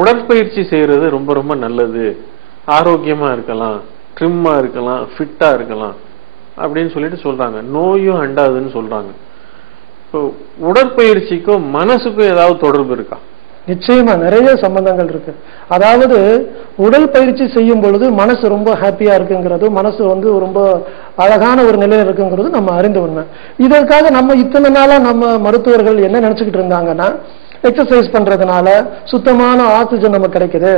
உடற்பயிற்சி செய்யறது ரொம்ப ரொம்ப நல்லது, ஆரோக்கியமா இருக்கலாம், ட்ரிம்மா இருக்கலாம், ஃபிட்டா இருக்கலாம் அப்படின்னு சொல்லிட்டு சொல்றாங்க. நோயும் அண்டாதுன்னு சொல்றாங்க. இப்போ உடற்பயிற்சிக்கும் மனசுக்கும் ஏதாவது தொடர்பு இருக்கா? நிச்சயமா நிறைய சம்பந்தங்கள் இருக்கு. அதாவது உடல் பயிற்சி செய்யும் பொழுது மனசு ரொம்ப ஹாப்பியா இருக்குங்கிறது, மனசு ரொம்ப அழகான ஒரு நிலையில இருக்குங்கிறது நம்ம அறிந்த உண்மை. இதற்காக நம்ம இத்தனை நாளா நம்ம மருத்துவர்கள் என்ன நினைச்சுக்கிட்டு இருந்தாங்கன்னா, எக்ஸசைஸ் பண்றதுனால சுத்தமான ஆக்சிஜன் நமக்கு கிடைக்குது,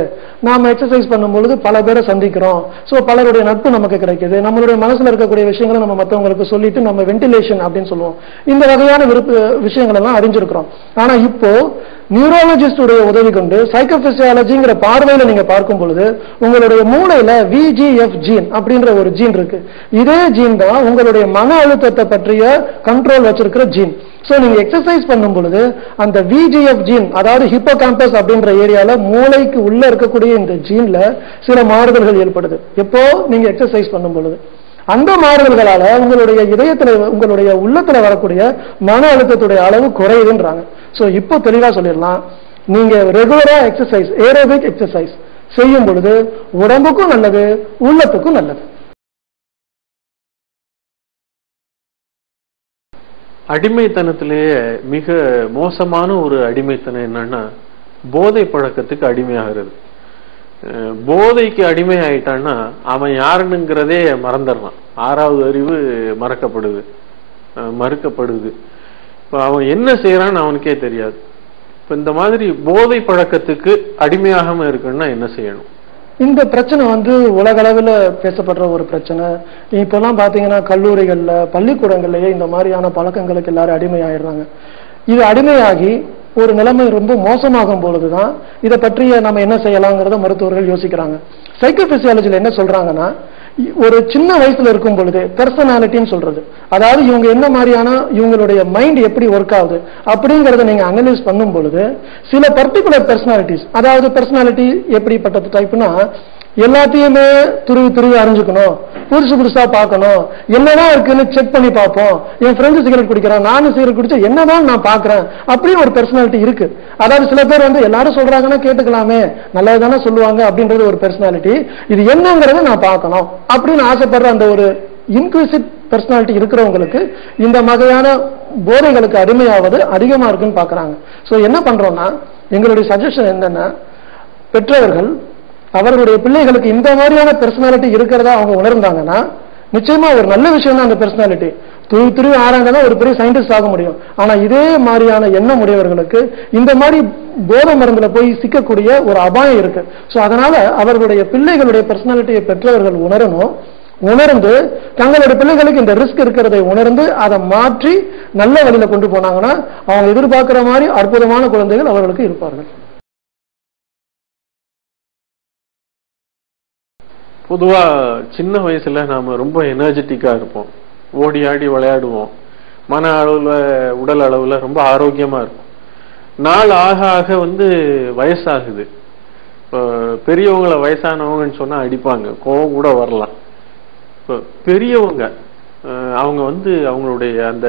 நாம எக்ஸசைஸ் பண்ணும் பொழுது பல பேரை சந்திக்கிறோம், சோ பலருடைய நட்பு நமக்கு கிடைக்குது, நம்மளுடைய மனசுல இருக்கக்கூடிய விஷயங்களை நம்ம மற்றவங்களுக்கு சொல்லிட்டு நம்ம வென்டிலேஷன் அப்படின்னு சொல்லுவோம். இந்த வகையான விஷயங்கள் எல்லாம் அறிஞ்சிருக்கிறோம். ஆனா இப்போ நியூரோலஜிஸ்டுடைய உதவி கொண்டு சைக்கோபிசியாலஜிங்கிற பார்வையில நீங்க பார்க்கும் பொழுது உங்களுடைய மூளையில VGF ஜீன் அப்படின்ற ஒரு ஜீன் இருக்கு. இதே ஜீன் தான் உங்களுடைய மன அழுத்தத்தை பற்றிய கண்ட்ரோல் வச்சிருக்கிற ஜீன். சோ நீங்க எக்ஸசைஸ் பண்ணும் பொழுது அந்த VGF ஜீன், அதாவது ஹிப்போகாம்பஸ் அப்படின்ற ஏரியால மூளைக்கு உள்ள இருக்கக்கூடிய இந்த ஜீன்ல சில மாறுதல்கள் ஏற்படுது எப்போ நீங்க எக்ஸசைஸ் பண்ணும் பொழுது. அந்த மாறுதல்களால உங்களுடைய இதயத்துல, உங்களுடைய உள்ளத்துல வரக்கூடிய மன அழுத்தத்துடைய அளவு குறையுதுன்றாங்க. சோ இப்போ தெளிவா சொல்லிடலாம், நீங்க ரெகுலரா எக்ஸசைஸ், ஏரோபிக் எக்ஸசைஸ் செய்யும் பொழுது உடம்புக்கும் நல்லது, உள்ளத்துக்கும் நல்லது. அடிமைத்தனத்திலேயே மிக மோசமான ஒரு அடிமைத்தனம் என்னன்னா போதை பழக்கத்துக்கு அடிமையாகிறது. போதைக்கு அடிமை ஆயிட்டான்னா அவன் யாருன்னுங்கிறதே மறந்துடுறான். 6வது அறிவு மறுக்கப்படுது. இப்ப அவன் என்ன செய்யறான்னு அவனுக்கே தெரியாது. இப்ப இந்த மாதிரி போதை பழக்கத்துக்கு அடிமையாகாம இருக்குன்னா என்ன செய்யணும்? இந்த பிரச்சனை உலக அளவில் பேசப்படுற ஒரு பிரச்சனை. இப்பெல்லாம் பாத்தீங்கன்னா கல்லூரிகள்ல, பள்ளிக்கூடங்கள்லயே இந்த மாதிரியான பழக்கங்களுக்கு எல்லாரும் அடிமையாயிடுறாங்க. இது அடிமையாகி ஒரு நிலைமை ரொம்ப மோசமாகும் பொழுதுதான் இதை பற்றிய நம்ம என்ன செய்யலாங்கிறத மருத்துவர்கள் யோசிக்கிறாங்க. சைக்கோபிசியாலஜில என்ன சொல்றாங்கன்னா, ஒரு சின்ன வயசுல இருக்கும் பொழுது பெர்சனாலிட்டின்னு சொல்றது, அதாவது இவங்க என்ன மாதிரியான, இவங்களுடைய மைண்ட் எப்படி ஒர்க் ஆகுது அப்படிங்கறத நீங்க அனலைஸ் பண்ணும் பொழுது சில பர்டிகுலர் பெர்சனாலிட்டிஸ், அதாவது பெர்சனாலிட்டி எப்படிப்பட்ட டைப்னா, எல்லாத்தையுமே துருவி அறிஞ்சுக்கணும், புதுசா பார்க்கணும், என்னதான் இருக்குன்னு செக் பண்ணி பார்ப்போம். என் ஃப்ரெண்டு சிகரெட் குடிக்கிறான், நானும் சிகரெட் குடிச்சா என்னதான் நான் பாக்குறேன், அப்படின்னு ஒரு பெர்சனாலிட்டி இருக்கு. அதாவது சில பேர் எல்லாரும் சொல்றாங்கன்னா கேட்டுக்கலாமே, நல்லதுதானே சொல்லுவாங்க அப்படின்றது ஒரு பெர்சனாலிட்டி. இது என்னங்கிறத நான் பார்க்கணும் அப்படின்னு ஆசைப்படுற அந்த ஒரு இன்க்விசிட் பெர்சனாலிட்டி இருக்கிறவங்களுக்கு இந்த வகையான போதைகளுக்கு அடிமையாவது அதிகமா இருக்குன்னு பாக்குறாங்க. சோ என்ன பண்றோம்னா, எங்களுடைய சஜஷன் என்னன்னா, பெற்றவர்கள் அவர்களுடைய பிள்ளைகளுக்கு இந்த மாதிரியான பெர்சனாலிட்டி இருக்கிறதா அவங்க உணர்ந்தாங்கன்னா நிச்சயமா ஒரு நல்ல விஷயம் தான். அந்த பெர்சனாலிட்டி துருவி ஆராய்ந்தா ஒரு பெரிய சயின்டிஸ்ட் ஆக முடியும். ஆனா இதே மாதிரியான எண்ணம் உடையவர்களுக்கு இந்த மாதிரி போதை மருந்துல போய் சிக்கக்கூடிய ஒரு அபாயம் இருக்கு. சோ அதனால அவர்களுடைய பிள்ளைகளுடைய பெர்சனாலிட்டியை பெற்றவர்கள் உணர்ந்து தங்களுடைய பிள்ளைகளுக்கு இந்த ரிஸ்க் இருக்கிறதை உணர்ந்து அதை மாற்றி நல்ல வழியில கொண்டு போனாங்கன்னா அவங்க எதிர்பார்க்கிற மாதிரி அற்புதமான குழந்தைகள் அவர்களுக்கு இருப்பார்கள். பொதுவா சின்ன வயசுல நாம ரொம்ப எனர்ஜெட்டிக்கா இருப்போம், ஓடி ஆடி விளையாடுவோம், மன அளவுல உடல் அளவுல ரொம்ப ஆரோக்கியமா இருக்கும். நாள் ஆக ஆக வயசாகுது. இப்போ பெரியவங்களை வயசானவங்கன்னு சொன்னா அடிப்பாங்க, கோவம் கூட வரலாம். இப்போ பெரியவங்க அவங்க அவங்களுடைய அந்த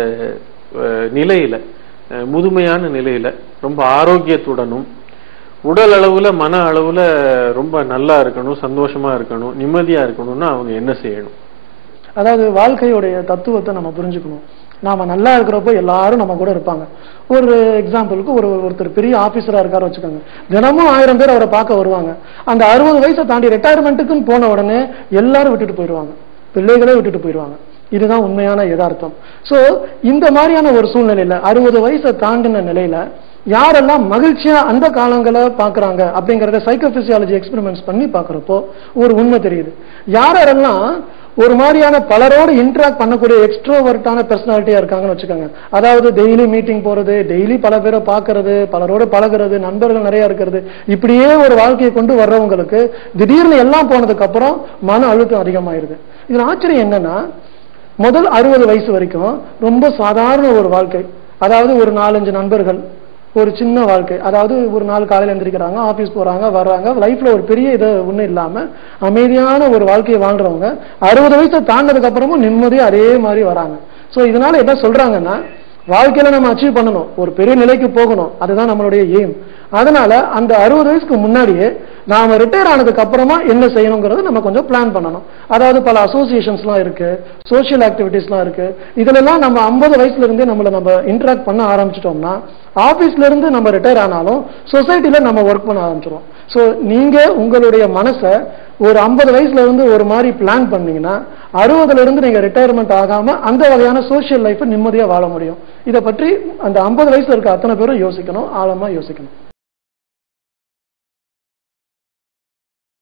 நிலையில, முதுமையான நிலையில ரொம்ப ஆரோக்கியத்துடனும் உடல் அளவுல மன அளவுல ரொம்ப நல்லா இருக்கணும், சந்தோஷமா இருக்கணும், நிம்மதியா இருக்கணும்னா அவங்க என்ன செய்யணும்? அதாவது வாழ்க்கையுடைய தத்துவத்தை நம்ம புரிஞ்சுக்கணும். நாம நல்லா இருக்கிறப்போ எல்லாரும் நம்ம கூட இருப்பாங்க. ஒரு எக்ஸாம்பிளுக்கு ஒருத்தர் பெரிய ஆபீசரா இருக்காரு வச்சுக்கோங்க, தினமும் 1000 பேர் அவரை பார்க்க வருவாங்க. அந்த 60 வயசை தாண்டி ரிட்டையர்மெண்ட்டுக்குன்னு போன உடனே எல்லாரும் விட்டுட்டு போயிடுவாங்க, பிள்ளைகளே விட்டுட்டு போயிடுவாங்க. இதுதான் உண்மையான யதார்த்தம். சோ இந்த மாதிரியான ஒரு சூழ்நிலையில 60 வயசை தாண்டின நிலையில யாரெல்லாம் மகிழ்ச்சியா அந்த காலங்களை பாக்குறாங்க அப்படிங்கறத சைக்கோபிசியாலஜி எக்ஸ்பெரிமெண்ட்ஸ் பண்ணி பாக்குறப்போ ஒரு உண்மை தெரியுது. யாரெல்லாம் ஒரு மாதிரியான பலரோடு இன்டராக்ட் பண்ணக்கூடிய எக்ஸ்ட்ரோவர்ட்டான பெர்சனாலிட்டியா இருக்காங்கன்னு வச்சுக்கோங்க, அதாவது டெய்லி மீட்டிங் போறது, டெய்லி பல பேரை பாக்குறது, பலரோடு பழகிறது, நண்பர்கள் நிறைய இருக்கிறது, இப்படியே ஒரு வாழ்க்கையை கொண்டு வர்றவங்களுக்கு திடீர்னு எல்லாம் போனதுக்கு அப்புறம் மன அழுத்தம் அதிகமாயிருது. இதுல ஆச்சரியம் என்னன்னா, முதல் 60 வயசு வரைக்கும் ரொம்ப சாதாரண ஒரு வாழ்க்கை, அதாவது ஒரு 4-5 நண்பர்கள், ஒரு சின்ன வாழ்க்கை, அதாவது ஒரு நாள் காலையில் எந்திரிக்கிறாங்க, ஆபீஸ் போறாங்க, வர்றாங்க, லைஃப்ல ஒரு பெரிய இது ஒண்ணும் இல்லாம அமைதியான ஒரு வாழ்க்கையை வாழ்றவங்க 60 வயசை தாண்டதுக்கு அப்புறமும் நிம்மதியா அதே மாதிரி வராங்க. சோ இதனால என்ன சொல்றாங்கன்னா, வாழ்க்கையில நம்ம அச்சீவ் பண்ணணும், ஒரு பெரிய நிலைக்கு போகணும், அதுதான் நம்மளுடைய எய்ம். அதனால அந்த 60 வயசுக்கு முன்னாடியே நாம ரிட்டையர் ஆனதுக்கு அப்புறமா என்ன செய்யணுங்கிறது நம்ம கொஞ்சம் பிளான் பண்ணணும். அதாவது பல அசோசியேஷன்ஸ்லாம் இருக்கு, சோஷியல் ஆக்டிவிட்டிஸ்லாம் இருக்கு. இதுலலாம் நம்ம 50 வயசுல இருந்தே நம்ம இன்டராக்ட் பண்ண ஆரம்பிச்சிட்டோம்னா ஆபீஸ்ல இருந்து நம்ம ரிட்டையர் ஆனாலும் சொசைட்டில நம்ம ஒர்க் பண்ண ஆரம்பிச்சிடும். ஸோ நீங்க உங்களுடைய மனசை ஒரு 50 வயசுல இருந்து ஒரு மாதிரி பிளான் பண்ணீங்கன்னா 60ல இருந்து நீங்க ரிட்டையர்மெண்ட் ஆகாம அந்த வகையான சோசியல் லைஃப் நிம்மதியா வாழ முடியும். இதை பற்றி அந்த 50 வயசுல இருக்க அத்தனை பேரும் யோசிக்கணும், ஆழமா யோசிக்கணும்.